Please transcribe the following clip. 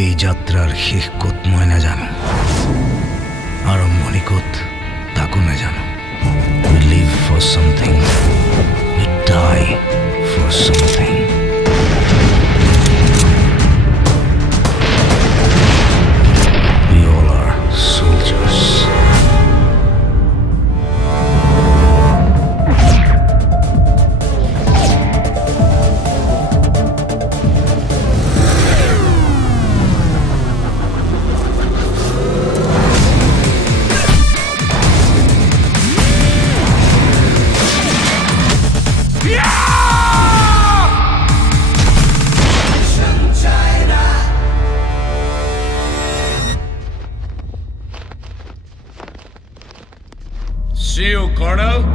এই যাত্রার শেষ ক'ত মই নাজানো, আৰম্ভণি ক'ত তাকো নাজানো। We live for something, we die for something. We all are soldiers. See you, Colonel.